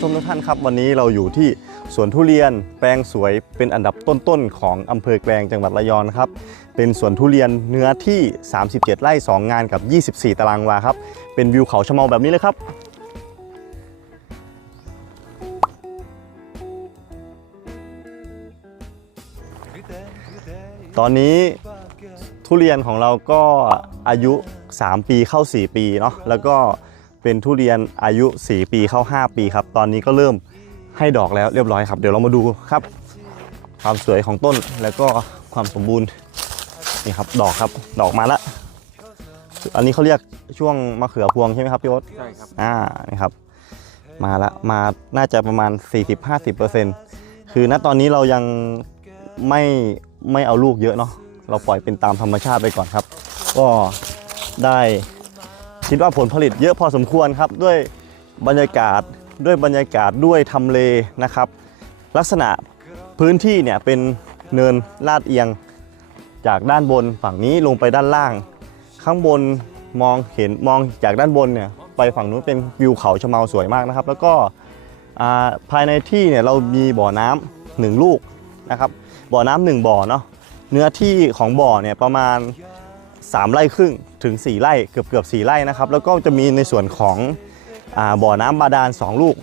ท่านผู้ชมทุกท่านครับ วันนี้เราอยู่ที่สวนทุเรียนแปลงสวยเป็นอันดับต้นๆของอำเภอแกลงจังหวัดระยองครับ เป็นสวนทุเรียนเนื้อที่ 37 ไร่ 2 งานกับ 24 ตารางวาครับ เป็นวิวเขาชะเมาแบบนี้เลยครับตอนนี้ทุเรียนของเราก็อายุ 3 ปีเข้า 4 ปีเนาะแล้วก็ เป็นทุเรียนอายุ 4 ปีเข้า 5 ปีครับ ตอนนี้ก็เริ่มให้ดอกแล้วเรียบร้อยครับ เดี๋ยวเรามาดูครับ ความสวยของต้นแล้วก็ความสมบูรณ์นี่ครับดอกครับดอกมาแล้วอันนี้เขาเรียกช่วงมะเขือพวงใช่ไหมครับพี่โอ๊ตใช่ครับอ่านี่ครับ มาละมาน่าจะประมาณ 40-50%คือณตอนนี้เรายังไม่ไม่เอาลูกเยอะเนาะเราปล่อยเป็นตามธรรมชาติไปก่อนครับ ก็ได้ คิดว่าผลผลิตเยอะพอสมควรครับด้วยบรรยากาศด้วยบรรยากาศด้วยทำเลนะครับ ลักษณะพื้นที่เนี่ยเป็นเนินลาดเอียง จากด้านบนฝั่งนี้ลงไปด้านล่าง ข้างบนมองเห็นมองจากด้านบนเนี่ยไปฝั่งนู้นเป็นวิวเขาชะเมาสวยมากนะครับ แล้วก็ภายในที่เนี่ยเรามีบ่อน้ำหนึ่งลูกนะครับบ่อน้ำหนึ่งบ่อเนาะเนื้อที่ของบ่อเนี่ยประมาณ 3 ไร่ครึ่ง ถึง 4 ไร่เกือบเกือบ4ไร่นะครับแล้วก็จะมีในส่วนของอบ่อน้ำบาดาล2ลูก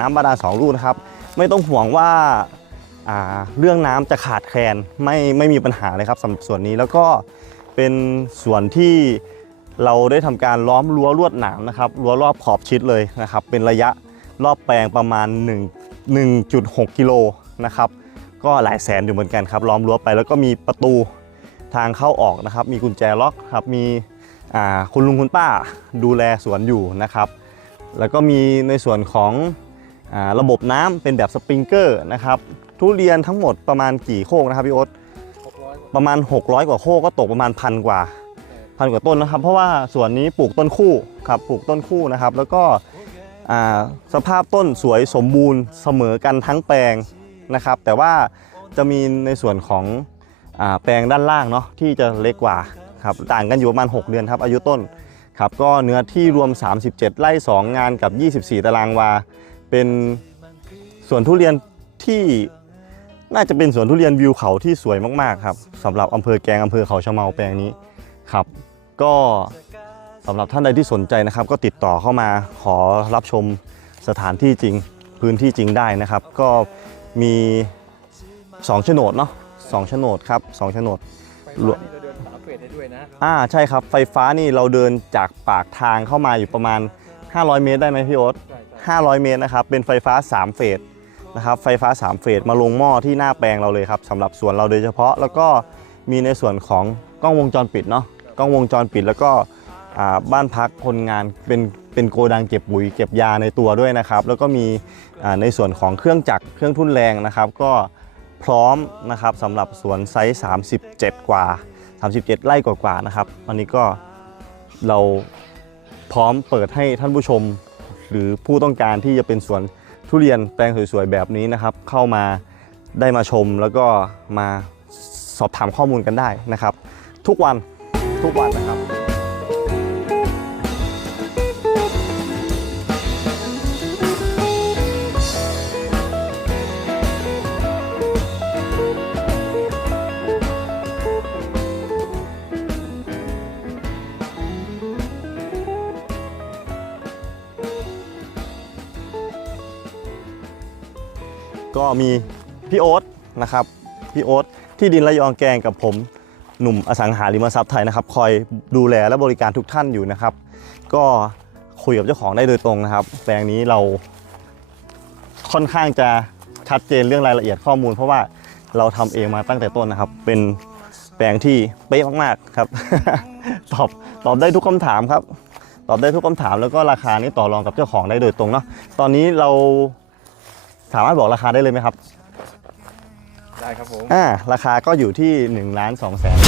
น้ำบาดาล2ลูกนะครับไม่ต้องห่วงว่าาเรื่องน้ำจะขาดแคลนไม่ไม่มีปัญหาเลยครับสำหรับส่วนนี้แล้วก็เป็นส่วนที่เราได้ทำการล้อมรั้วลวดหนามนะครับรั้วรอบขอบชิดเลยนะครับ เป็นระยะรอบแปลงประมาณ 1 1.6 กิโลนะครับก็หลายแสนอยู่เหมือนกันครับล้อมรั้วไปแล้วก็มีประตู ทางเข้าออกนะครับ มีกุญแจล็อกครับมีอ่าคุณลุงคุณป้าดูแลสวนอยู่นะครับ แล้วก็มีในส่วนของอาระบบน้ำเป็นแบบสปริงเกอร์นะครับ ทุเรียนทั้งหมดประมาณกี่โคกนะครับพี่โอ๊ต600ประมาณ 600 กว่าโคกก็ตกประมาณพันกว่าพันกว่าต้นนะครับ เพราะว่าสวนนี้ปลูกต้นคู่ครับปลูกต้นคู่นะครับ แล้วก็อ่าสภาพต้นสวยสมบูรณ์เสมอกันทั้งแปลงนะครับ แต่ว่าจะมีในส่วนของอา แปลงด้านล่างเนาะที่จะเล็กกว่าครับต่างกันอยู่ประมาณ 6 เดือนครับอายุต้นครับก็เนื้อที่รวม 37 ไร่ 2 งานกับ 24 ตารางวา เป็นสวนทุเรียนที่น่าจะเป็นสวนทุเรียนวิวเขาที่สวยมากๆครับสำหรับอำเภอแกงอำเภอเขาชะเมาแปลงนี้ครับก็สำหรับท่านใดที่สนใจนะครับ ก็ติดต่อเข้ามาขอรับชมสถานที่จริงพื้นที่จริงได้นะครับ ก็มี2โฉนดเนาะ สองโฉนดครับสองโฉนด ไฟฟ้านี่เราเดินสามเฟสได้ด้วยนะอ่าใช่ครับ ไฟฟ้านี่เราเดินจากปากทางเข้ามาอยู่ประมาณ 500 เมตรได้ไหมพี่โอ๊ต ใช่ใช่500 เมตรนะครับ เป็นไฟฟ้า 3 เฟสนะครับ ไฟฟ้า 3 เฟสมาลงหม้อที่หน้าแปลงเราเลยครับสำหรับสวนเราโดยเฉพาะ แล้วก็มีในส่วนของกล้องวงจรปิดเนาะ กล้องวงจรปิดแล้วก็อ่าบ้านพักคนงานเป็นเป็นโกดังเก็บปุ๋ยเก็บยาในตัวด้วยนะครับ แล้วก็มีอ่าในส่วนของเครื่องจักรเครื่องทุ่นแรงนะครับ ก็ พร้อมนะครับสำหรับสวนไซส์37 กว่า 37 ไร่กว่าๆนะครับวันนี้ก็เราพร้อมเปิดให้ท่านผู้ชม หรือผู้ต้องการที่จะเป็นสวนทุเรียนแปลงสวยๆแบบนี้นะครับ เข้ามาได้มาชมแล้วก็มาสอบถามข้อมูลกันได้นะครับ ทุกวันทุกวันนะครับ มีพี่โอ๊ตนะครับพี่โอ๊ตที่ดินระยองแกงกับผมหนุ่มอสังหาริมทรัพย์ไทยนะครับ คอยดูแลและบริการทุกท่านอยู่นะครับ ก็คุยกับเจ้าของได้โดยตรงนะครับ แปลงนี้เราค่อนข้างจะชัดเจนเรื่องรายละเอียดข้อมูล เพราะว่าเราทำเองมาตั้งแต่ต้นนะครับ เป็นแปลงที่เป๊ะมากๆครับ ตอบตอบได้ทุกคำถามครับ ตอบได้ทุกคำถามแล้วก็ราคานี้ต่อรองกับเจ้าของได้โดยตรงเนาะตอนนี้เรา สามารถบอกราคาได้เลยไหมครับ ได้ครับผม อ่าราคาก็อยู่ที่1นึ่งล้านสองแสน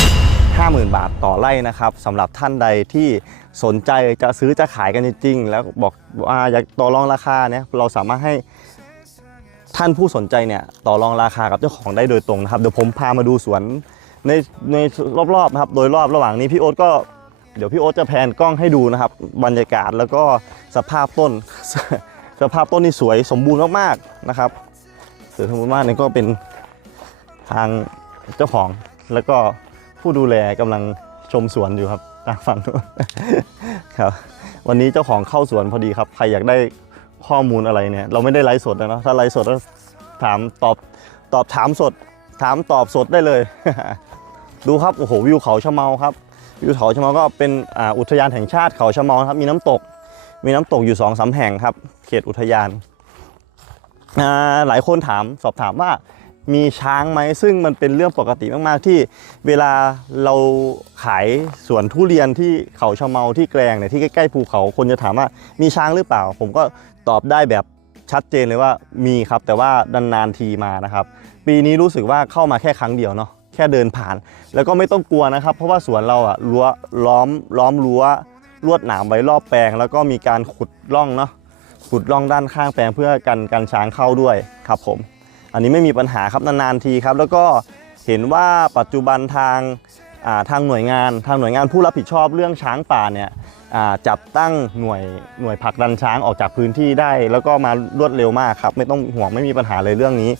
ห้าหมื่นบาทต่อไร่นะครับสำหรับท่านใดที่สนใจจะซื้อจะขายกันจริงๆ แล้วบอกว่าอยากต่อรองราคาเนี่ยเราสามารถให้ท่านผู้สนใจเนี่ยต่อรองราคากับเจ้าของได้โดยตรงนะครับเดี๋ยวผมพามาดูสวนในในรอบๆนะครับโดยรอบระหว่างนี้พี่โอ๊ตก็เดี๋ยวพี่โอ๊ตจะแพนกล้องให้ดูนะครับ บรรยากาศแล้วก็สภาพต้น สภาพต้นนี่สวยสมบูรณ์มากๆนะครับสวยสมบูรณ์มากนี่ก็เป็นทางเจ้าของแล้วก็ผู้ดูแลกำลังชมสวนอยู่ครับทางฝั่งนู้นครับ วันนี้เจ้าของเข้าสวนพอดีครับ ใครอยากได้ข้อมูลอะไรเนี่ย เราไม่ได้ไลฟ์สดนะเนาะถ้าไลฟ์สดก็ถามตอบตอบถามสด ถามตอบสดได้เลย ดูครับโอ้โหวิวเขาชะเมาครับวิวเขาชะเมาก็เป็นอ,อุทยานแห่งชาติเขาชะเมาครับมีน้ำตก มีน้ำตกอยู่สองสามแห่งครับ เขตอุทยานอ่าหลายคนถามสอบถามว่ามีช้างไหมซึ่งมันเป็นเรื่องปกติมากๆ ที่เวลาเราขายสวนทุเรียนที่เขาชะเมาที่แกลงเนี่ยที่ใกล้ๆภูเขาคนจะถามว่ามีช้างหรือเปล่า ผมก็ตอบได้แบบชัดเจนเลยว่ามีครับ แต่ว่านานๆทีมานะครับ ปีนี้รู้สึกว่าเข้ามาแค่ครั้งเดียวเนาะแค่เดินผ่าน แล้วก็ไม่ต้องกลัวนะครับ เพราะว่าสวนเราอะรั้วล้อมล้อมรั้ว ลวดหนามไว้รอบแปลง แล้วก็มีการขุดร่องเนาะขุดร่องด้านข้างแปลงเพื่อกันกันช้างเข้าด้วยครับผม อันนี้ไม่มีปัญหาครับนานๆทีครับ แล้วก็เห็นว่าปัจจุบันทางาทางหน่วยงานทางหน่วยงานผู้รับผิดชอบเรื่องช้างป่าเนี่ยจับตั้งหน่วยหน่วยผักดันช้างออกจากพื้นที่ได้ แล้วก็มารวดเร็วมากครับ ไม่ต้องห่วงไม่มีปัญหาเลยเรื่องนี้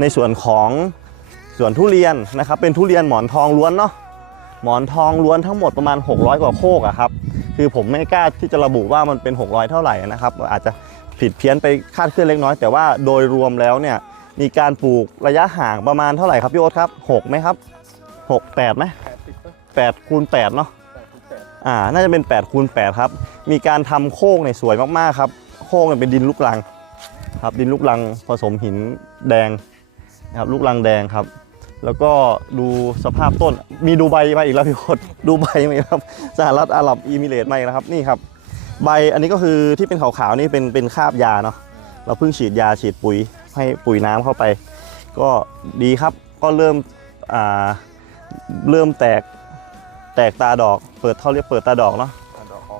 ในส่วนของส่วนทุเรียนนะครับเป็นทุเรียนหมอนทองล้วนเนาะ หมอนทองล้วนทั้งหมดประมาณ 600 กว่าโคกอะครับ คือผมไม่กล้าที่จะระบุว่ามันเป็น 600 เท่าไหร่นะครับ อาจจะผิดเพี้ยนไปคาดเคลื่อนเล็กน้อย แต่ว่าโดยรวมแล้วเนี่ยมีการปลูกระยะห่างประมาณเท่าไหร่ครับพี่โอ๊ตครับ6ไหมครับ6 8ไหมแปดสิบปะ8คูณ8เนาะแปดสิบแปดอ่าน่าจะเป็น8คูณ8ครับ มีการทำโคกเนี่ยสวยมากๆครับ โคกเนี่ยเป็นดินลูกรังครับ ดินลูกรังผสมหินแดงนะครับลูกรังแดงครับ แล้วก็ดูสภาพต้นมีดูใบมาอีกแล้วพี่โคตดูใบมาอีกครับสหรัฐอาหรับอิมิเรตส์มาอีกแล้วครับนี่ครับ ใบอันนี้ก็คือที่เป็นขาวๆนี่เป็นเป็นคาบยาเนาะเราเพิ่งฉีดยาฉีดปุ๋ยให้ปุ๋ยน้ำเข้าไป ก็ดีครับก็เริ่มอ่าเริ่มแตกแตกตาดอก เปิดเขาเรียกเปิดตาดอกเนาะ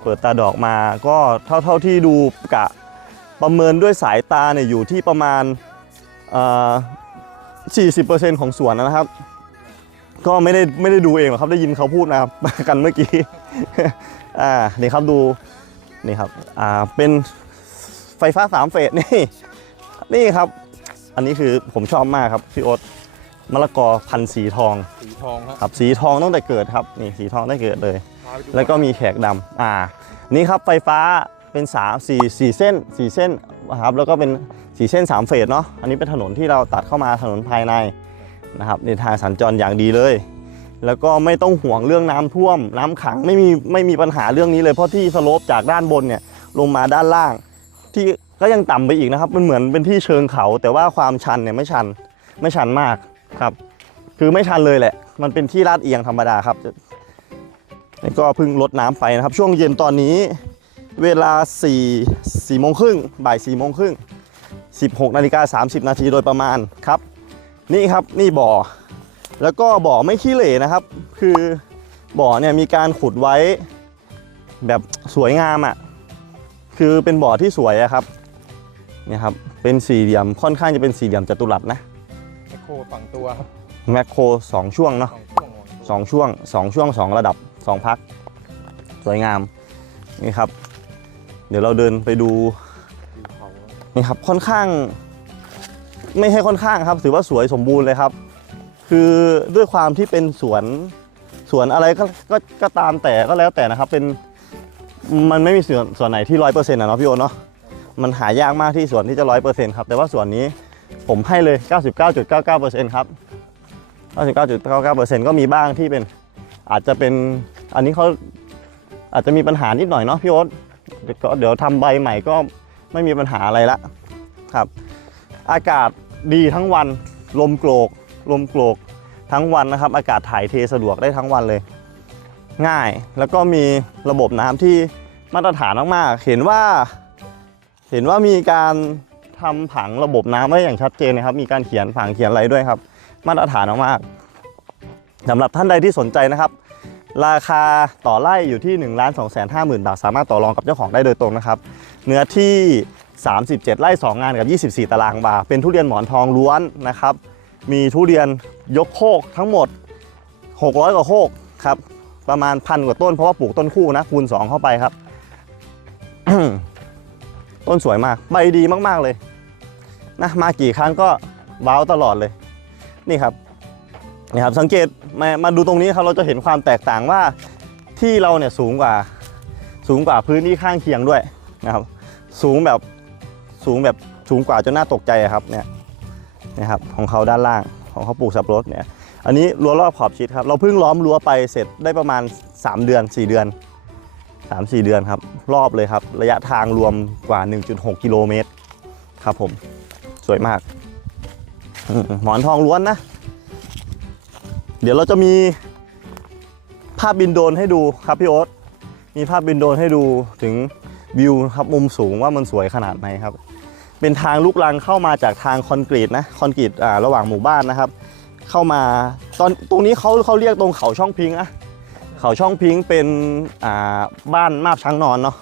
เปิดตาดอกมาก็เท่าเท่าที่ดูกะประเมินด้วยสายตาเนี่ยอยู่ที่ประมาณอ่อ 40%ของสวนนะครับ ก็ไม่ได้ไม่ได้ดูเองหรอกครับได้ยินเขาพูดนะครับ กันเมื่อกี้อ่านี่ครับดูนี่ครับอ่าเป็นไฟฟ้าสามเฟสนี่นี่ครับ อันนี้คือผมชอบมากครับพี่โอ๊ตมะละกอพันธุ์สีทองสีทองฮะครับสีทองตั้งแต่เกิดครับนี่สีทองตั้งแต่เกิดเลยพาไปดูแล้วก็มีแขกดำอ่า นี่ครับไฟฟ้าเป็นสามสี่สี่เส้นสี่เส้นนะครับแล้วก็เป็น สี่เส้นสามเฟสเนาะอันนี้เป็นถนนที่เราตัดเข้ามาถนนภายในนะครับในทางสัญจรอย่างดีเลย แล้วก็ไม่ต้องห่วงเรื่องน้ำท่วม น้ำขังไม่มีไม่มีปัญหาเรื่องนี้เลยเพราะที่สโลปจากด้านบนเนี่ยลงมาด้านล่าง ที่ก็ยังต่ำไปอีกนะครับ มันเหมือนเป็นที่เชิงเขา แต่ว่าความชันเนี่ยไม่ชันไม่ชันมากครับ คือไม่ชันเลยแหละ มันเป็นที่ลาดเอียงธรรมดาครับนี่ก็เพิ่งลดน้ำไปนะครับ ช่วงเย็นตอนนี้เวลา4 4โมงครึ่งบ่าย4โมงครึ่ง 16นาฬิกา30 นาทีโดยประมาณครับ นี่ครับนี่บ่อ แล้วก็บ่อไม่ขี้เหร่นะครับ คือบ่อเนี่ยมีการขุดไว้แบบสวยงามอะ่ะคือเป็นบ่อที่สวยอะครับเนี่ยครับเป็นสี่เหลี่ยมค่อนข้างจะเป็นสี่เหลี่ยมจัตุรัสนะแมคโครฝั่งตัวครับแมคโครสองช่วงเนาะสองช่วงของตัวสองช่วงสองช่วงสองระดับสองพัก สวยงามนี่ครับ เดี๋ยวเราเดินไปดูสีเขา นี่ครับค่อนข้าง ไม่ให้ค่อนข้างครับ ถือว่าสวยสมบูรณ์เลยครับ คือด้วยความที่เป็นสวนสวนอะไรก็ก็ก็ตามแต่ก็แล้วแต่นะครับ เป็นมันไม่มีส่วนส่วนไหนที่ร้อยเปอร์เซ็นต์นะเนาะพี่โอเนาะมันหายากมากที่ส่วนที่จะร้อยเปอร์เซ็นต์ครับ แต่ว่าส่วนนี้ผมให้เลย 99.99%ครับ99.99%ก็มีบ้างที่เป็นอาจจะเป็นอันนี้เขาอาจจะมีปัญหานิดหน่อยเนาะพี่โอ๊ตเดี๋ยวก็เดี๋ยวทำใบใหม่ก็ ไม่มีปัญหาอะไรละครับ อากาศดีทั้งวัน ลมโกรก ลมโกรกทั้งวันนะครับ อากาศถ่ายเทสะดวกได้ทั้งวันเลย ง่ายแล้วก็มีระบบน้ำที่มาตรฐานมากๆ เห็นว่า เห็นว่ามีการทำผังระบบน้ำไว้อย่างชัดเจนนะครับ มีการเขียนผังเขียนอะไรด้วยครับ มาตรฐานมากๆสำหรับท่านใดที่สนใจนะครับ ราคาต่อไร่อยู่ที่1 2 5 0 0 0 0บาท สามารถต่อรองกับเจ้าของได้โดยตรงนะครับ เนื้อที่ 37 ไร่ 2 งานกับ 24 ตารางวา เป็นทุเรียนหมอนทองล้วนนะครับ มีทุเรียนยกโคกทั้งหมด 600 กว่าโคกครับ ประมาณพันกว่าต้นเพราะว่าปลูกต้นคู่นะคูณ 2 เข้าไปครับ ต้นสวยมาก ใบดีมากๆเลยนะมากี่ครั้งก็ว้าวตลอดเลย นี่ครับ นี่ครับสังเกตมามาดูตรงนี้ครับเราจะเห็นความแตกต่างว่าที่เราเนี่ยสูงกว่า สูงกว่าพื้นที่ข้างเคียงด้วยนะครับ สูงแบบสูงแบบสูงกว่าจนน่าตกใจครับเนี่ยนะครับของเขาด้านล่างของเขาปลูกสับปะรดเนี่ยอันนี้รั้วรอบขอบชิดครับ เราเพิ่งล้อมรั้วไปเสร็จได้ประมาณ 3 เดือน 4 เดือน 3-4 เดือนครับ รอบเลยครับ ระยะทางรวมกว่า 1.6 กิโลเมตรครับผม สวยมาก หมอนทองล้วนนะ เดี๋ยวเราจะมีภาพบินโดรนให้ดูครับพี่โอ๊ตมีภาพบินโดรนให้ดูถึงวิวครับมุมสูงว่ามันสวยขนาดไหนครับ เป็นทางลูกรังเข้ามาจากทางคอนกรีตนะคอนกรีตอ่าระหว่างหมู่บ้านนะครับ เข้ามาตอนตรงนี้เขาเขาเรียกตรงเขาช่องพิงอะเขาช่องพิงเป็นอ่าบ้านมาบช้างนอนเนาะ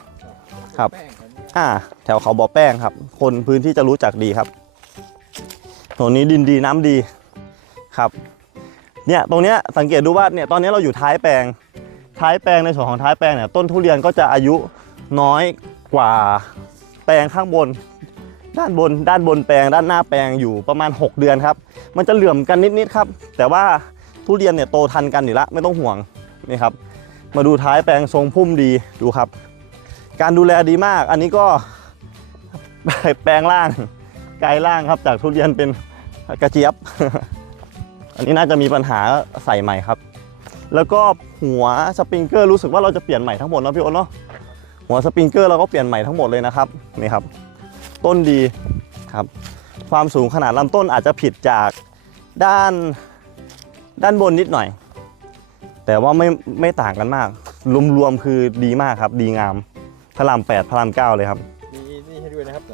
ครับแป้งครับอ่าแถวเขาบ่อแป้งครับ คนพื้นที่จะรู้จักดีครับตรงนี้ดินดีน้ำดีครับ เนี่ยตรงเนี้ยสังเกตดูว่าเนี่ยตอนนี้เราอยู่ท้ายแปลง ท้ายแปลงในส่วนของท้ายแปลงเนี่ยต้นทุเรียนก็จะอายุน้อยกว่าแปลงข้างบน ด้านบนด้านบนแปลงด้านหน้าแปลงอยู่ประมาณ 6 เดือนครับ มันจะเหลื่อมกันนิดๆครับ แต่ว่าทุเรียนเนี่ยโตทันกันอยู่แล้วไม่ต้องห่วงนี่ครับ มาดูท้ายแปลงทรงพุ่มดีดูครับ การดูแลดีมากอันนี้ก็แปลงล่างกลายล่างครับจากทุเรียนเป็นกระเจี๊ยบ อันนี้น่าจะมีปัญหาใส่ใหม่ครับ แล้วก็หัวสปริงเกอร์รู้สึกว่าเราจะเปลี่ยนใหม่ทั้งหมดนะพี่โอ๊ตเนาะหัวสปริงเกอร์เราก็เปลี่ยนใหม่ทั้งหมดเลยนะครับนี่ครับ ต้นดีครับ ความสูงขนาดลำต้นอาจจะผิดจากด้านด้านบนนิดหน่อย แต่ว่าไม่ไม่ต่างกันมาก รวมๆคือดีมากครับ ดีงามพระรามแปดพระรามเก้าเลยครับมีนี่ให้ด้วยนะครับ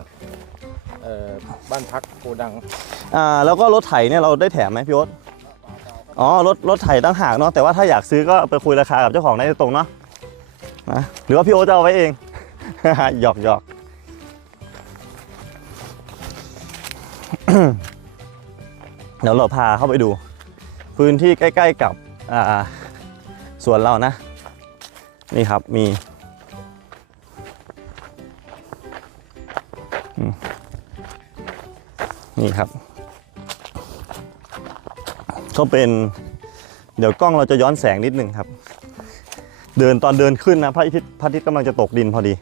เอ่อบ้านพักโกดังอ่าแล้วก็รถไถเนี่ยเราได้แถมไหมพี่โอ๊ต อ๋อรถรถไถตั้งหากเนาะแต่ว่าถ้าอยากซื้อก็ไปคุยราคากับเจ้าของได้ตรงเนาะนะหรือว่าพี่โอจะเอาไว้เอง หยอกหยอกเดี๋ยวเราพาเข้าไปดู พื้นที่ใกล้ ๆ กับสวนเรานะ นี่ครับมีนี่ครับ ก็เป็นเดี๋ยวกล้องเราจะย้อนแสงนิดนึงครับ เดินตอนเดินขึ้นนะพระอาทิตย์พระอาทิตย์กำลังจะตกดินพอดี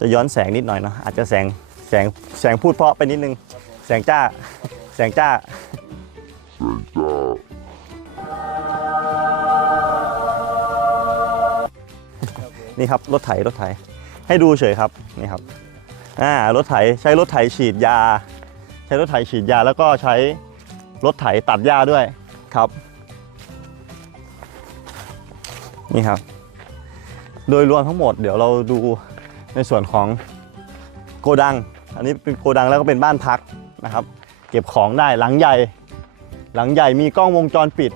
จะย้อนแสงนิดหน่อยเนาะอาจจะแสงแสงแสงพูดเพราะไปนิดนึง แสงจ้า แสงจ้านี่ครับรถไถรถไถให้ดูเฉยครับนี่ครับอ่ารถไถใช้รถไถฉีดยา ใช้รถไถฉีดยาแล้วก็ใช้รถไถตัดหญ้าด้วย นี่ครับ โดยรวมทั้งหมดเดี๋ยวเราดูในส่วนของโกดัง อันนี้เป็นโกดังแล้วก็เป็นบ้านพักนะครับ เก็บของได้หลังใหญ่ หลังใหญ่มีกล้องวงจรปิด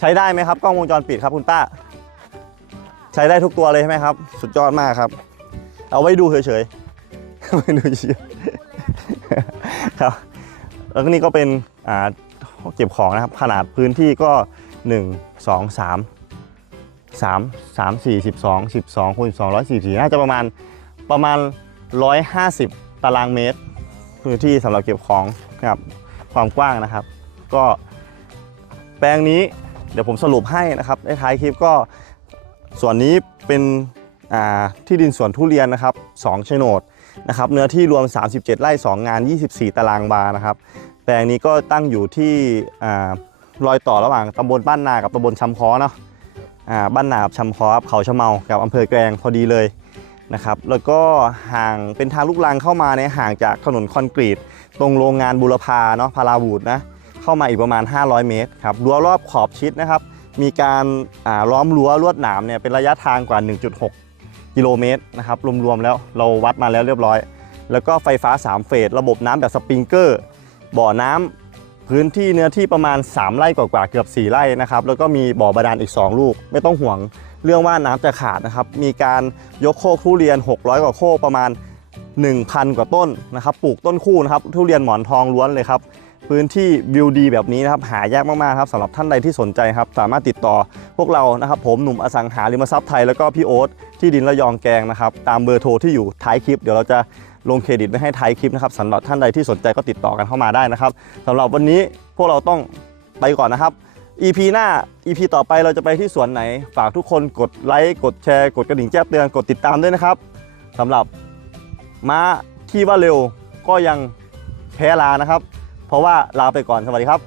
ใช้ได้ไหมครับ กล้องวงจรปิดครับคุณป้า ใช้ได้ทุกตัวเลยใช่ไหมครับ สุดยอดมากครับ เอาไว้ดูเฉยๆเอาไว้ดูเฉยครับแล้วก็นี่ก็เป็นอ่าเก็บของนะครับ ขนาดพื้นที่ก็ 1 2 3 3 3 4 12 12คูณ12 144น่าจะประมาณประมาณ 150 ตารางเมตร พื้นที่สำหรับเก็บของนะครับความกว้างนะครับ ก็แปลงนี้เดี๋ยวผมสรุปให้นะครับในท้ายคลิปก็ส่วนนี้เป็นที่ดินสวนทุเรียนนะครับ2โฉนดนะครับเนื้อที่รวม 37 ไร่ 2 งาน 24 ตารางวานะครับ แปลงนี้ก็ตั้งอยู่ที่อรอยต่อระหว่างตำบลบ้านนากับตำบลชำค้อเนาะ บ้านนากับชำคอบเขาชะเมากับอำเภอแกลงพอดีเลยนะครับแล้วก็ห่างเป็นทางลูกรังเข้ามาเนี่ยห่างจากถนนคอนกรีต ตรงโรงงานบุรพาเนาะพาราวูดนะเข้ามาอีกประมาณ 500 เมตรครับรั้วรอบขอบชิดนะครับ มีการาล้อมรั้วลวดหนามเนี่ยเป็นระยะทางกว่า 1.6 กิโลเมตรนะครับรวมๆแล้วเราวัดมาแล้วเรียบร้อย แล้วก็ไฟฟ้า 3 เฟส ระบบน้ำแบบสปริงเกอร์ บ่อน้ำ พื้นที่เนื้อที่ประมาณ 3 ไร่กว่าๆเกือบ 4 ไร่นะครับแล้วก็มีบ่อบาดาลอีก 2 ลูก ไม่ต้องห่วงเรื่องว่าน้ำจะขาดนะครับมีการยกโคกทุเรียน 600 กว่าโคกประมาณ 1,000 กว่าต้นนะครับปลูกต้นคู่นะครับทุเรียนหมอนทองล้วนเลยครับพื้นที่วิวดีแบบนี้นะครับหายากมากๆครับสำหรับท่านใดที่สนใจครับสามารถติดต่อพวกเรานะครับผมหนุ่มอสังหาริมทรัพย์ไทยแล้วก็พี่โอ๊ตที่ดินระยองแกงนะครับตามเบอร์โทรที่อยู่ท้ายคลิป เดี๋ยวเราจะ ลงเครดิตไว้ให้ท้ายคลิปนะครับสำหรับท่านใดที่สนใจก็ติดต่อกันเข้ามาได้นะครับสำหรับวันนี้พวกเราต้องไปก่อนนะครับ EP หน้า EP ต่อไปเราจะไปที่สวนไหน ฝากทุกคนกดไลค์กดแชร์กดกระดิ่งแจ้งเตือนกดติดตามด้วยนะครับสำหรับม้าขี้ว่าเร็วก็ยังแพ้ลานะครับ เพราะว่าลาไปก่อนสวัสดีครับ